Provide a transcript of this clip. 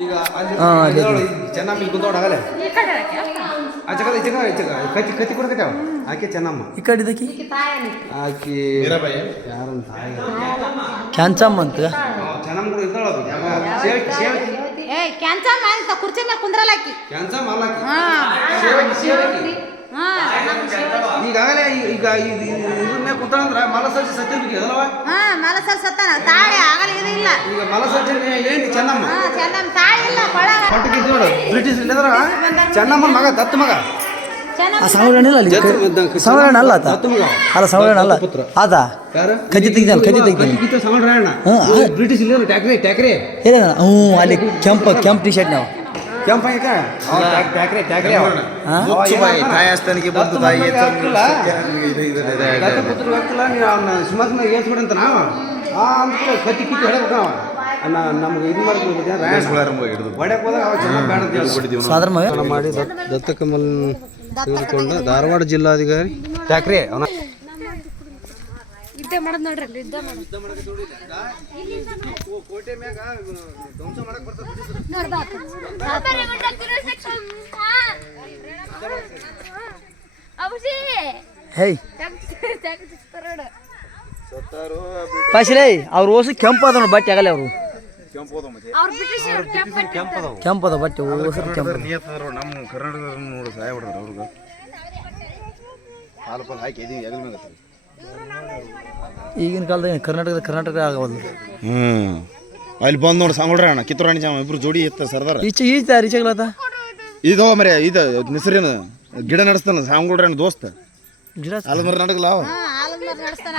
ಈಗ ಚೆನ್ನಮ್ಮ ಇಲ್ಲಿ ಕುಂತೋಡಾಗಲೇ ಕತ್ತಿ ಕತ್ತಿ ಕೊಡಕತ್ತಾವ ಆಕೆ ಚೆನ್ನಮ್ಮ ಈ ಕಡೆದಕ್ಕಿ ಆಕಿ ಯಾರಂತ ಕ್ಯಾಂಚಮ್ಮ ಅಂತ ಚೆನ್ನಮ್ಮ ಕೂಡ ಇರ್ತಾಳ ಕ್ಯಾನ್ಸಲ್ ಅಂತ ಕುರ್ಚಿ ಮೇಲೆ ಕುಂದ್ರಲಾಕಿ ಕ್ಯಾನ್ಸರ್ ಅಲ್ಲಾಕಿ ಸೇವಕಿ ಈಗಾಗಲೇ ಈಗ ಇದ್ರ ಮೇಲೆ ಕುಂತಾಳಂದ್ರ ಮಲಸರ್ಜಿ ಸತ್ಯಬಿಗೆ ಅದಲ್ವ ಮಲಸರ್ ಸತ್ತಾನ ತಾಳಿ ಆಗಲ್ಲ ಇದು ಇಲ್ಲ ಈಗ ಮಲಸರ್ಜಿ ಏನು ಚೆನ್ನಮ್ಮ ಚೆನ್ನಮ್ಮ ತಾಳಿ ಇಲ್ಲ ಕೊಳಗ ಹೊಟ್ಟಿಗೆ ನೋಡು ಬ್ರಿಟಿಷ್ ಇಲ್ಲದ್ರ ಚೆನ್ನಮ್ಮನ ಮಗ ದತ್ತ ಮಗ ಸಾವರಣ ಅಲ್ಲಿ ಸಾವರಣ ಅಲ್ಲ ಆತ ಅಲ್ಲ ಸಾವರಣ ಅಲ್ಲ ಆತ ಕಜ್ಜಿ ತೆಗಿತಾನೆ ಕಜ್ಜಿ ತೆಗಿತಾನೆ ಸಾವರಣ ಬ್ರಿಟಿಷ್ ಇಲ್ಲ ಟ್ಯಾಕ್ರೆ ಇಲ್ಲ ಹ್ಞೂ ಅಲ್ಲಿ ಕೆಂಪು ಟಿ ಶರ್ಟ್ ನಾವು ಕೆಂಪ ಟ್ಯಾಕ್ರೆ ಟ್ಯಾಕ್ರೆ ತಾಯಸ್ಥಾನಿಗೆ ಬಂದು ತಾಯಿಗೆ ಪುತ್ರ ಹಾಕಿಲ್ಲ ನೀವು ಅವನ್ನ ಸುಮಾರು ಏರ್ಸ್ಬಿಡಿ ಅಂತ ನಾವು ಅಂತ ಕತ್ತಿ ಕಿತ್ತಿ ಹೇಳಬೇಕು ನಾವು ನಮ್ಗೆ ಇದು ಮಾಡಿದ್ವಿ ಹೊಡ್ಯಕ್ಕೆ ಹೋದಾಗ ಅವಾಗ ಚೆನ್ನಾಗಿ ಬೇಡ ಅಂತ ಹೇಳ್ಬಿಟ್ಟಿದ್ದೀವಿ ಸಾದ್ರ ಮಗ ಮಾಡಿ ದತ್ತಕಮಲ್ ತೆಗೆದುಕೊಂಡ ಧಾರವಾಡ ಜಿಲ್ಲಾಧಿಕಾರಿ ಟ್ಯಾಕ್ರೆ ಅವನ ಯುದ್ಧ ಮಾಡೋದು ನೋಡ್ರಿ ಯುದ್ಧ ಕೋಟೆ ಮ್ಯಾಗ ಧ್ವಂಸ ಮಾಡಕ್ ಹೇಯ್ ಪಾಶಿಲೇ ಅವ್ರು ಓಸು ಕೆಂಪು ಅದ ನೋಡಿ ಬಟ್ಟೆ ಆಗಲ್ಲ ಅವರು ಕೆಂಪು ಅದ ಬಟ್ಟೆ ಓಸರು ಕೆಂಪು ನಮ್ಮ ಕರ್ನಾಟಕದ ನೋಡಿ ಸಹಾಯ ಹೊಡೆದ್ರು ಅವ್ರಿಗೆ ಹಾಲು ಪಾಲು ಹಾಕಿ ಇದೀವಿ ಎಗಲ್ ಮ್ಯಾಗ ಈಗಿನ ಕಾಲದಾಗ ಕರ್ನಾಟಕ ಆಗವಲ್ದು ಅಲ್ಲಿ ಬಂದು ನೋಡಿ ಸಂಗೊಳ್ರ ಅಣ್ಣ ಕಿತ್ತೂರಾಣಿ ಜಾಮ ಇಬ್ರು ಜೋಡಿ ಇತ್ತ ಸರ್ದಾರ ಈಚೆಗಳತ್ತ ಇದು ಮರೆ ಇದು ನಿಸರೇನು ಗಿಡ ನಡೆಸ್ತಾನ ಸಂಗೊಳ್ರ ದೋಸ್ತ ಗಿಡ ಅಲ್ಲಿ ಮರ ನಡಗಲ್ಲ ನಡೆಸ್ತಾನ